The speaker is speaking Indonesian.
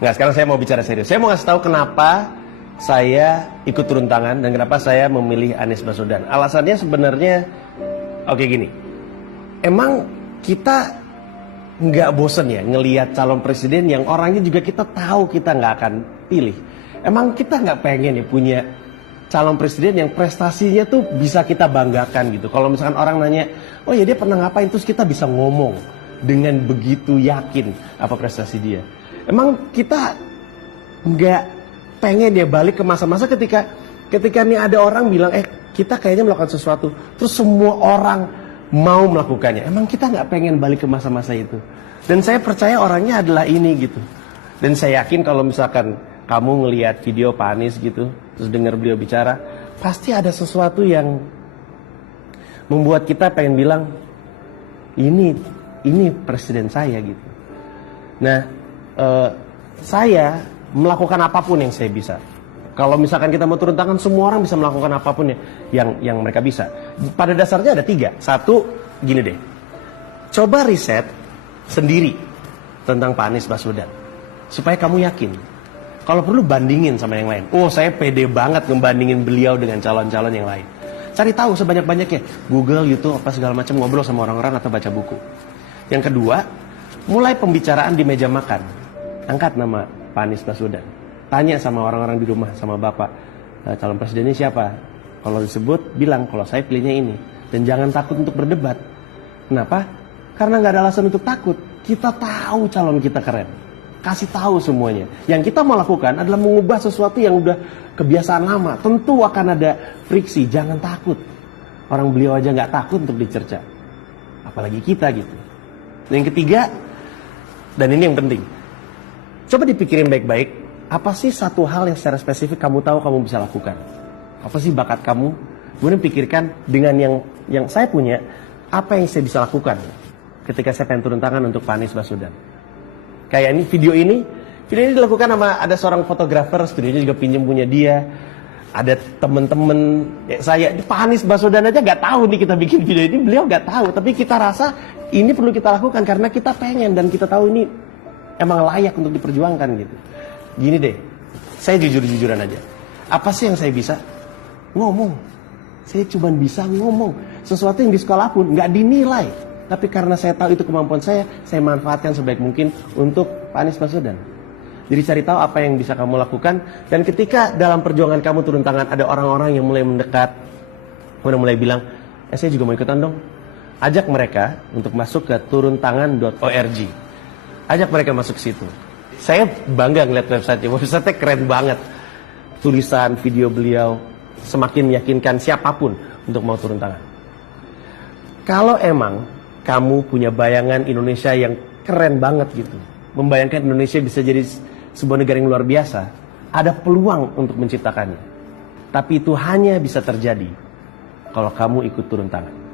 Nggak, sekarang saya mau bicara serius. Saya mau ngasih tahu kenapa saya ikut turun tangan dan kenapa saya memilih Anies Baswedan. Alasannya sebenarnya, oke gini. Emang kita nggak bosen ya ngelihat calon presiden yang orangnya juga kita tahu kita nggak akan pilih. Emang kita nggak pengen ya punya calon presiden yang prestasinya tuh bisa kita banggakan gitu. Kalau misalkan orang nanya, oh ya dia pernah ngapain, terus kita bisa ngomong dengan begitu yakin apa prestasi dia. Emang kita nggak pengen dia balik ke masa-masa ketika nih ada orang bilang, kita kayaknya melakukan sesuatu, terus semua orang mau melakukannya. Emang kita nggak pengen balik ke masa-masa itu? Dan saya percaya orangnya adalah ini gitu. Dan saya yakin kalau misalkan kamu ngelihat video Pak Anies gitu, terus dengar beliau bicara, pasti ada sesuatu yang membuat kita pengen bilang, ini presiden saya gitu. Nah, saya melakukan apapun yang saya bisa. Kalau misalkan kita mau turun tangan, semua orang bisa melakukan apapun yang mereka bisa. Pada dasarnya ada 3. Satu, gini deh, coba riset sendiri tentang Pak Anies Baswedan, supaya kamu yakin. Kalau perlu bandingin sama yang lain. Oh, saya pede banget ngebandingin beliau dengan calon-calon yang lain. Cari tahu sebanyak-banyaknya, Google, YouTube, apa segala macam, ngobrol sama orang-orang atau baca buku. Yang kedua, mulai pembicaraan di meja makan. Angkat nama Pak Anies Baswedan. Tanya sama orang-orang di rumah, sama bapak, calon presidennya siapa? Kalau disebut, bilang kalau saya pilihnya ini. Dan jangan takut untuk berdebat. Kenapa? Karena nggak ada alasan untuk takut. Kita tahu calon kita keren. Kasih tahu semuanya. Yang kita mau lakukan adalah mengubah sesuatu yang udah kebiasaan lama. Tentu akan ada friksi. Jangan takut. Orang beliau aja nggak takut untuk dicerca. Apalagi kita gitu. Dan yang ketiga, dan ini yang penting. Coba dipikirin baik-baik, apa sih satu hal yang secara spesifik kamu tahu kamu bisa lakukan? Apa sih bakat kamu? Kemudian pikirkan dengan yang saya punya, apa yang saya bisa lakukan ketika saya pengen turun tangan untuk Pak Anies Baswedan. Kayak ini, video ini dilakukan sama ada seorang fotografer, studionya juga pinjam punya dia. Ada temen-temen saya, Pak Anies Baswedan aja nggak tahu nih kita bikin video ini, beliau nggak tahu. Tapi kita rasa ini perlu kita lakukan karena kita pengen dan kita tahu ini emang layak untuk diperjuangkan gitu. Gini deh, saya jujur-jujuran aja. Apa sih yang saya bisa? Ngomong. Saya cuma bisa ngomong. Sesuatu yang di sekolah pun nggak dinilai. Tapi karena saya tahu itu kemampuan saya manfaatkan sebaik mungkin untuk Pak Anies Baswedan. Jadi cari tahu apa yang bisa kamu lakukan. Dan ketika dalam perjuangan kamu turun tangan, ada orang-orang yang mulai mendekat, kemudian mulai bilang, saya juga mau ikutan dong. Ajak mereka untuk masuk ke turuntangan.org. Ajak mereka masuk ke situ. Saya bangga ngeliat website-nya. Website-nya keren banget. Tulisan, video beliau semakin meyakinkan siapapun untuk mau turun tangan. Kalau emang kamu punya bayangan Indonesia yang keren banget gitu, membayangkan Indonesia bisa jadi sebuah negara yang luar biasa, ada peluang untuk menciptakannya. Tapi itu hanya bisa terjadi kalau kamu ikut turun tangan.